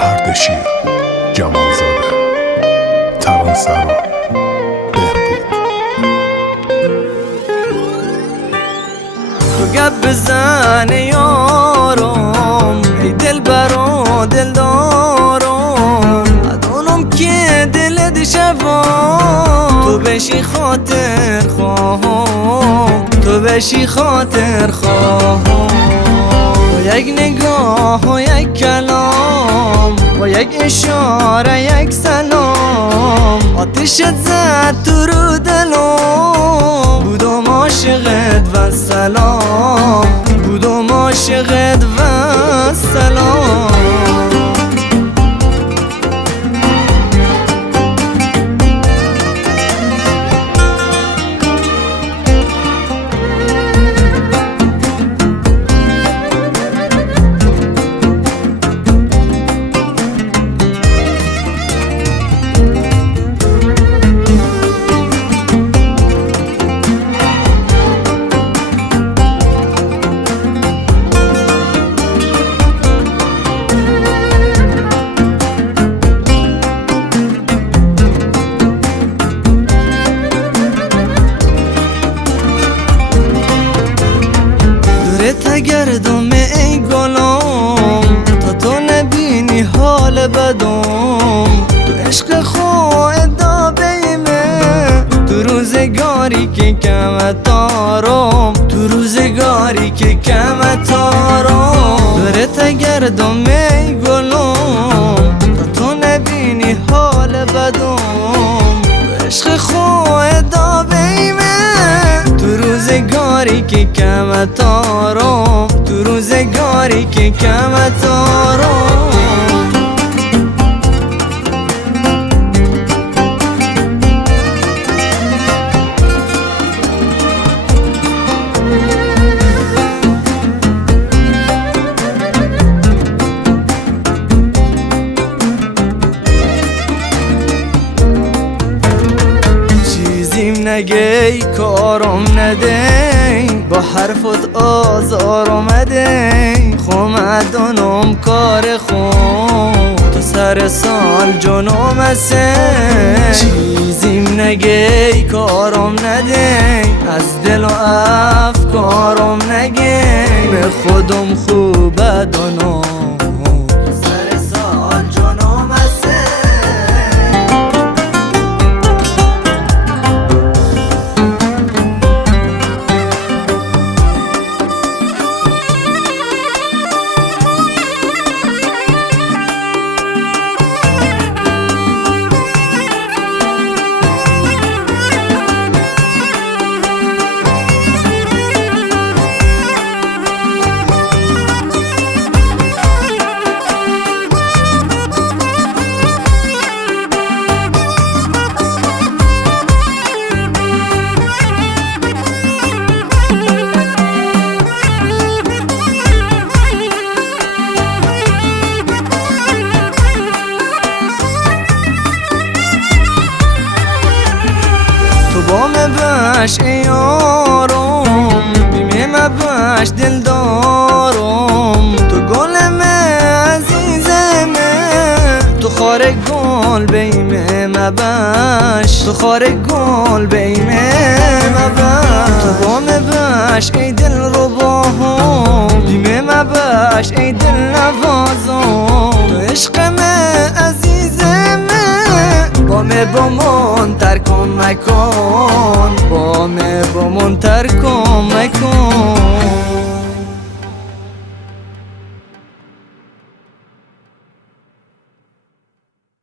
اردشیر جمالزاده، ترانه‌سرا بهبود. تو گپ بزن یارم ای دلبر و دلدارم، ندانم که دلت شفا تو بشی خاطر خواهم، تو بشی خاطر خواهم. با یک نگاه و یک کلام، با یک اشاره یک سلام، آتشت زد تو رو دلم، بودم عاشقت و سلام، بودم عاشقت و سلام. گردم ای گلم تا تو نبینی حال بدم، تو عشق خود دابیمه تو روزگاری که کمت دارم، تو روزگاری که کمت دارم. دورت گردم ای گلم تا تو نبینی حال بدم، تو عشق خود دابیمه تو روزگاری که کمت دارم، تو روزگاری که کمت دارم. چیزیم نگی کارم ندی، با حرفت آزار اومده، خومدنم کار خون تو سر سال جنوم هسته. چیزیم نگی کارم ندی، از دل و افکارم نگی، به خودم خوبه دانم سر سال جنوم هسته. با مباش ای یارم، بیمه مباش دلدارم، تو گلم عزیزمه، تو خار گل بیمه مباش، تو خار گل بیمه مباش. تو با مباش ای دل رباهم، بیمه مباش ای دل نوازم، تو عشقم عزیزمه، با من تر کن مکن، با من تر کن مکن.